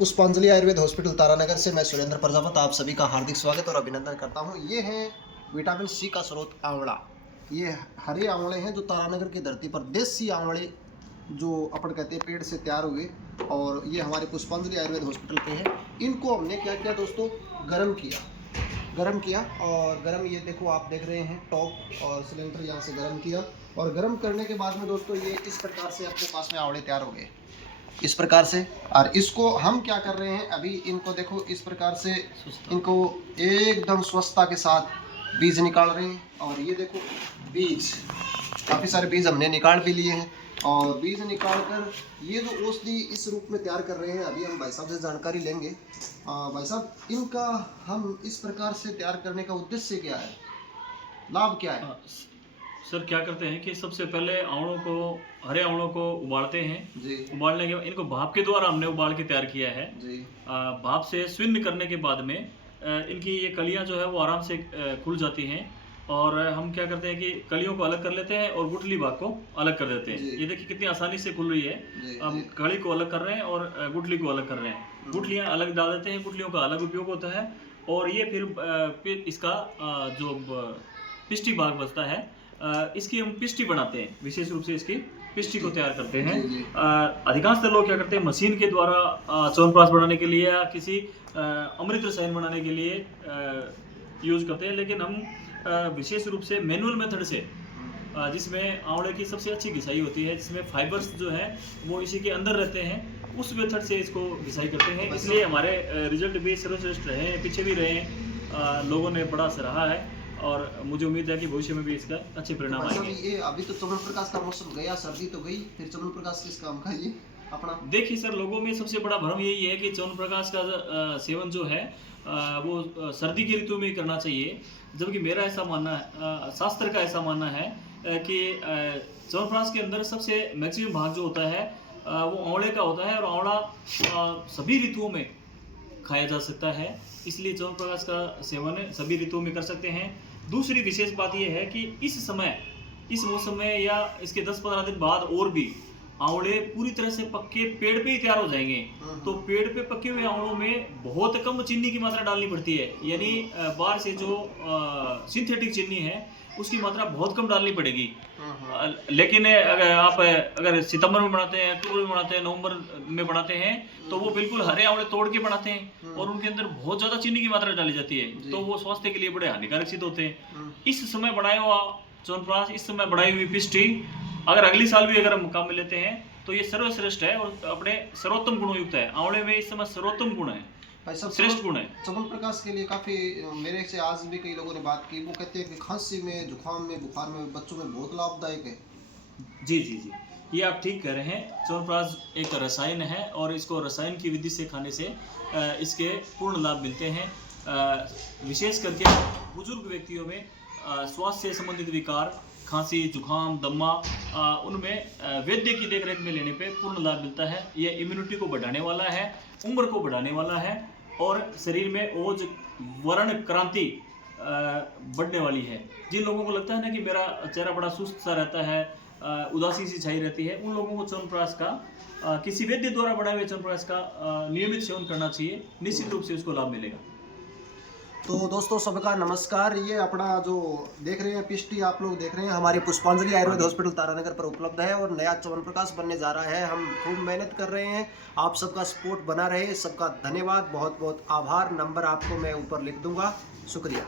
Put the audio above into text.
पुष्पांजलि आयुर्वेद हॉस्पिटल तारानगर से मैं सुरेंद्र प्रजापत आप सभी का हार्दिक स्वागत और अभिनंदन करता हूं। ये है विटामिन सी का स्रोत आंवला। ये हरे आंवले हैं जो तारानगर की धरती पर देसी आंवले जो अपन कहते हैं पेड़ से तैयार हुए, और ये हमारे पुष्पांजलि आयुर्वेद हॉस्पिटल के हैं। इनको हमने क्या किया दोस्तों, गर्म किया और गर्म, ये देखो आप देख रहे हैं टॉप और सिलेंडर यहाँ से गर्म किया, और गर्म करने के बाद में दोस्तों ये इस प्रकार से अपने पास में आंवले तैयार हो गए इस प्रकार से। और इसको हम क्या कर रहे हैं, अभी इनको देखो इस प्रकार से इनको एकदम स्वच्छता के साथ बीज निकाल रहे हैं। और ये देखो बीज, काफ़ी सारे बीज हमने निकाल भी लिए हैं, और बीज निकाल कर ये जो औषधि इस रूप में तैयार कर रहे हैं। अभी हम भाई साहब से जानकारी लेंगे। भाई साहब, इनका हम इस प्रकार से तैयार करने का उद्देश्य क्या है, लाभ क्या है? सर क्या करते हैं कि सबसे पहले हरे आंवलों को उबालते हैं जी। उबालने के बाद इनको भाप के द्वारा हमने उबाल के तैयार किया है जी। भाप से स्विन करने के बाद में इनकी ये कलियां जो है वो आराम से खुल जाती हैं, और हम क्या करते हैं कि कलियों को अलग कर लेते हैं और गुठली भाग को अलग कर देते हैं। ये देखिए कितनी आसानी से खुल रही है। हम कली को अलग कर रहे हैं और गुठली को अलग कर रहे हैं। गुठलियाँ अलग डाल देते हैं, गुठलियों का अलग उपयोग होता है, और ये फिर इसका जो पिष्टी भाग बचता है इसकी हम पिष्टी बनाते हैं। विशेष रूप से इसकी पिष्टी को तैयार करते हैं। अधिकांश लोग क्या करते हैं, मशीन के द्वारा च्यवनप्राश बनाने के लिए या किसी अमृत रसायन बनाने के लिए यूज करते हैं, लेकिन हम विशेष रूप से मैनुअल मेथड से, जिसमें आंवले की सबसे अच्छी घिसाई होती है, जिसमें फाइबर्स जो है वो इसी के अंदर रहते हैं, उस मेथड से इसको घिसाई करते हैं। इसलिए हमारे रिजल्ट भी सर्वश्रेष्ठ रहे हैं, पीछे भी रहे हैं, लोगों ने बड़ा सराहा है, और मुझे उम्मीद है कि भविष्य में भी इसका अच्छे परिणाम आएंगे। ये अभी तो च्यवनप्राश का मौसम गया, सर्दी तो गई, फिर च्यवनप्राश किस काम का ये अपना? देखिए सर, लोगों में सबसे बड़ा भ्रम यही है कि च्यवनप्राश का सेवन जो है वो सर्दी की ऋतु में ही करना चाहिए, जबकि मेरा ऐसा मानना है, शास्त्र का ऐसा मानना है कि च्यवनप्राश के अंदर सबसे मैक्सिमम भाग जो होता है वो आंवले का होता है, और आंवला सभी ऋतुओं में खाया जा सकता है। इसलिए च्यवनप्राश का सेवन सभी ऋतुओं में कर सकते हैं। दूसरी विशेष बात यह है कि इस मौसम में या इसके 10-15 दिन बाद और भी आंवले पूरी तरह से पक्के पेड़ पे ही तैयार हो जाएंगे। तो पेड़ पे पके हुए आंवलों में बहुत कम चीनी की मात्रा डालनी पड़ती है, यानी बाहर से जो सिंथेटिक चीनी है उसकी मात्रा बहुत कम डालनी पड़ेगी। लेकिन अगर सितंबर में बनाते हैं, अक्टूबर में बनाते हैं, नवंबर में बनाते हैं, तो वो बिल्कुल हरे आंवले तोड़ के बनाते हैं, और उनके अंदर बहुत ज्यादा चीनी की मात्रा डाली जाती है, तो वो स्वास्थ्य के लिए बड़े हानिकारक सिद्ध होते हैं। इस समय बनाया हुआ च्यवनप्राश, इस समय बनाई हुई पिष्टी अगर अगली साल भी अगर हम काम में लेते हैं तो ये सर्वश्रेष्ठ है और अपने सर्वोत्तम गुणों युक्त है। आंवले में इस समय सर्वोत्तम गुण है, श्रेष्ठ गुण है। च्यवनप्राश के लिए काफी मेरे से आज भी कई लोगों ने बात की, वो कहते हैं कि खांसी में, जुकाम में, बुखार में बच्चों में बहुत लाभदायक है। जी जी जी, ये आप ठीक कह रहे हैं। च्यवनप्राश एक रसायन है, और इसको रसायन की विधि से खाने से इसके पूर्ण लाभ मिलते हैं। विशेष करके बुजुर्ग व्यक्तियों में स्वास्थ्य से संबंधित विकार, खांसी, जुकाम, दम्मा, उनमें वैद्य की देखरेख में लेने पे पूर्ण लाभ मिलता है। ये इम्यूनिटी को बढ़ाने वाला है, उम्र को बढ़ाने वाला है, और शरीर में ओज, वर्ण क्रांति बढ़ने वाली है। जिन लोगों को लगता है ना कि मेरा चेहरा बड़ा सुस्त सा रहता है, उदासी सी छाई रहती है, उन लोगों को च्यवनप्राश का, किसी वैद्य द्वारा बनाए हुए च्यवनप्राश का नियमित सेवन करना चाहिए। निश्चित रूप से उसको लाभ मिलेगा। तो दोस्तों सबका नमस्कार। ये अपना जो देख रहे हैं पिष्टी आप लोग देख रहे हैं, हमारी पुष्पांजलि आयुर्वेद हॉस्पिटल तारानगर पर उपलब्ध है, और नया च्यवनप्राश बनने जा रहा है। हम खूब मेहनत कर रहे हैं, आप सबका सपोर्ट बना रहे। सबका धन्यवाद, बहुत बहुत आभार। नंबर आपको मैं ऊपर लिख दूंगा। शुक्रिया।